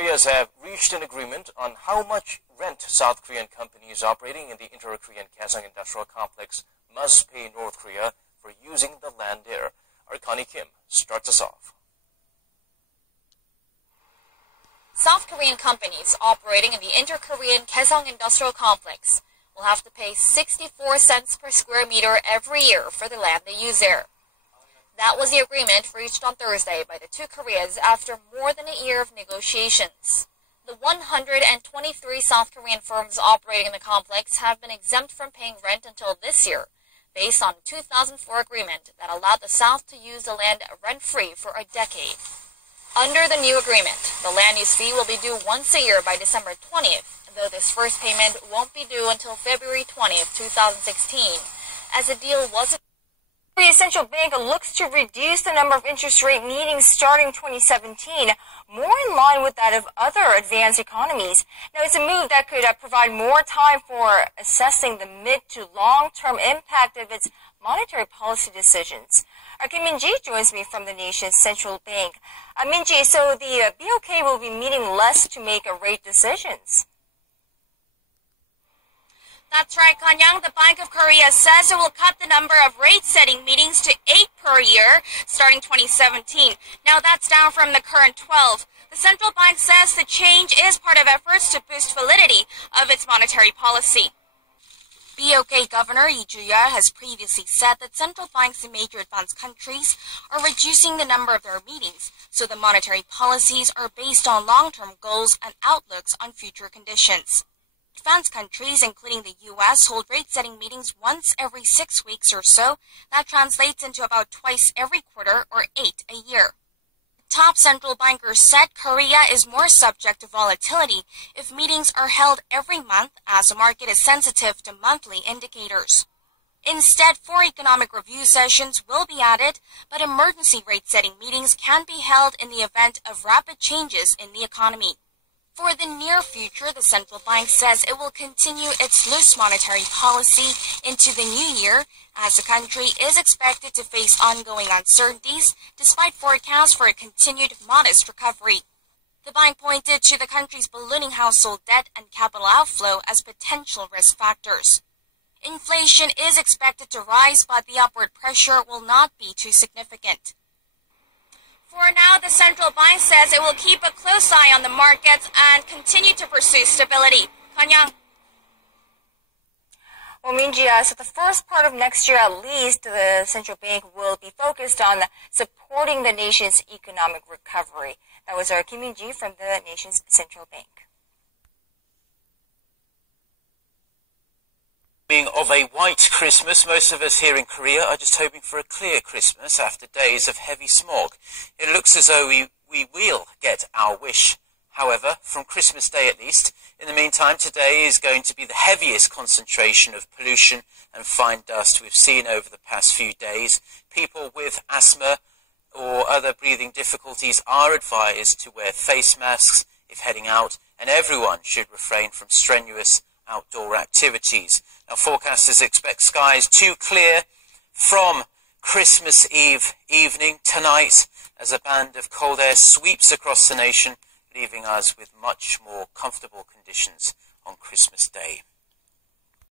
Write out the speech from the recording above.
Koreas have reached an agreement on how much rent South Korean companies operating in the inter-Korean Kaesong Industrial Complex must pay North Korea for using the land there. Our Connie Kim starts us off. South Korean companies operating in the inter-Korean Kaesong Industrial Complex will have to pay 64 cents per square meter every year for the land they use there. That was the agreement reached on Thursday by the two Koreas after more than a year of negotiations. The 123 South Korean firms operating in the complex have been exempt from paying rent until this year, based on a 2004 agreement that allowed the South to use the land rent-free for a decade. Under the new agreement, the land use fee will be due once a year by December 20th, though this first payment won't be due until February 20th, 2016, as the deal wasn't. The central bank looks to reduce the number of interest rate meetings starting 2017, more in line with that of other advanced economies. Now, it's a move that could provide more time for assessing the mid to long-term impact of its monetary policy decisions. Kim Min-ji joins me from the nation's central bank. Min-ji, so the BOK will be meeting less to make rate decisions. That's right, Kanyang. The Bank of Korea says it will cut the number of rate-setting meetings to 8 per year starting 2017. Now that's down from the current 12. The central bank says the change is part of efforts to boost validity of its monetary policy. BOK Governor Lee Ju-yeol has previously said that central banks in major advanced countries are reducing the number of their meetings, so the monetary policies are based on long-term goals and outlooks on future conditions. Advanced countries, including the U.S., hold rate-setting meetings once every 6 weeks or so. That translates into about twice every quarter, or 8 a year. Top central bankers said Korea is more subject to volatility if meetings are held every month, as the market is sensitive to monthly indicators. Instead, 4 economic review sessions will be added, but emergency rate-setting meetings can be held in the event of rapid changes in the economy. For the near future, the central bank says it will continue its loose monetary policy into the new year, as the country is expected to face ongoing uncertainties despite forecasts for a continued modest recovery. The bank pointed to the country's ballooning household debt and capital outflow as potential risk factors. Inflation is expected to rise, but the upward pressure will not be too significant. For now, the central bank says it will keep a close eye on the markets and continue to pursue stability. Kanyang. Well, Min-ji, so the first part of next year at least, the central bank will be focused on supporting the nation's economic recovery. That was our Kim Min-ji from the nation's central bank. Of a white Christmas, most of us here in Korea are just hoping for a clear Christmas after days of heavy smog. It looks as though we will get our wish. However, from Christmas Day at least, in the meantime, today is going to be the heaviest concentration of pollution and fine dust we've seen over the past few days. People with asthma or other breathing difficulties are advised to wear face masks if heading out, and everyone should refrain from strenuous outdoor activities. Now, forecasters expect skies to clear from Christmas Eve evening tonight as a band of cold air sweeps across the nation, leaving us with much more comfortable conditions on Christmas Day.